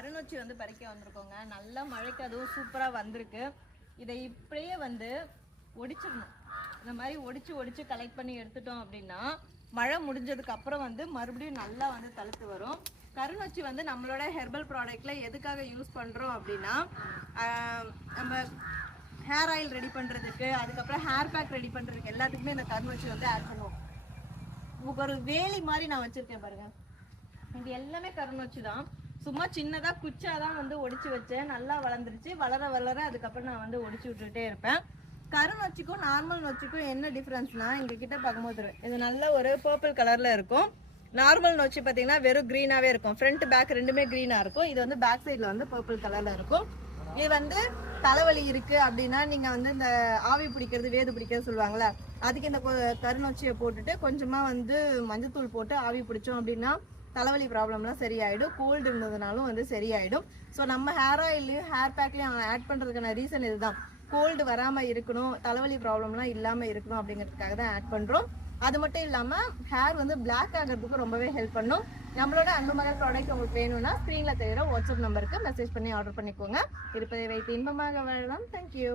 கருநொச்சி வந்து பறிக்க வந்திருக்கோங்க. நல்ல மழைக்கு அதுவும் சூப்பராக வந்திருக்கு. இதை இப்படியே வந்து ஒடிச்சிடணும். இந்த மாதிரி ஒடிச்சு ஒடிச்சு கலெக்ட் பண்ணி எடுத்துட்டோம் அப்படின்னா மழை முடிஞ்சதுக்கு அப்புறம் வந்து மறுபடியும் நல்லா வந்து தழுத்து வரும். கருணொச்சி வந்து நம்மளோட ஹெர்பல் ப்ராடக்ட்ல எதுக்காக யூஸ் பண்றோம் அப்படின்னா நம்ம ஹேர் ஆயில் ரெடி பண்றதுக்கு அதுக்கப்புறம் ஹேர் பேக் ரெடி பண்றதுக்கு எல்லாத்துக்குமே இந்த கருணொச்சி வந்து ஆட் பண்ணுவோம். உங்களுக்கு ஒரு வேலி மாதிரி நான் வச்சிருக்கேன் பாருங்க. இது எல்லாமே கருணொச்சி தான். சும்மா சின்னதாக குச்சா தான் வந்து ஒடிச்சு வச்சேன். நல்லா வளர்ந்துருச்சு. வளர வளர அதுக்கப்புறம் நான் வந்து ஒடிச்சு விட்டுட்டே இருப்பேன். கருநொச்சிக்கும் நார்மல் நொச்சிக்கும் என்ன டிஃபரன்ஸ்னா எங்ககிட்ட பார்க்கும்போது இது நல்ல ஒரு பர்பிள் கலரில் இருக்கும். நார்மல் நொச்சி பார்த்தீங்கன்னா வெறும் க்ரீனாகவே இருக்கும். ஃப்ரண்ட் பேக் ரெண்டுமே க்ரீனாக இருக்கும். இது வந்து பேக் சைடில் வந்து பர்பிள் கலரில் இருக்கும். இது வந்து தலைவலி இருக்குது அப்படின்னா நீங்கள் வந்து இந்த ஆவி பிடிக்கிறது வேது பிடிக்கிறது சொல்லுவாங்கள்ல அதுக்கு இந்த கருணொச்சியை போட்டுட்டு கொஞ்சமாக வந்து மஞ்சத்தூள் போட்டு ஆவி பிடிச்சோம் அப்படின்னா தலைவலி ப்ராப்ளம்லாம் சரியாயிடும். கோல்டு இருந்ததுனாலும் வந்து சரியாயிடும். ஸோ நம்ம ஹேர் ஆயிலையும் ஹேர் பேக்லையும் ஆட் பண்ணுறதுக்கான ரீசன் இதுதான். கோல்டு வராமல் இருக்கணும் தலைவலி ப்ராப்ளம்லாம் இல்லாமல் இருக்கணும் அப்படிங்கிறதுக்காக தான் ஆட் பண்ணுறோம் அது மட்டும் இல்லாமல் ஹேர் வந்து பிளாக் ஆகிறதுக்கு ரொம்பவே ஹெல்ப் பண்ணும். நம்மளோட அன்பு மகள் ப்ராடக்ட் உங்களுக்கு வேணும்னா ஸ்க்ரீனில் தெரிகிற வாட்ஸ்அப் நம்பருக்கு மெசேஜ் பண்ணி ஆர்டர் பண்ணிக்கோங்க. இருப்பதை வைத்து இன்பமாக வாழலாம். தேங்க்யூ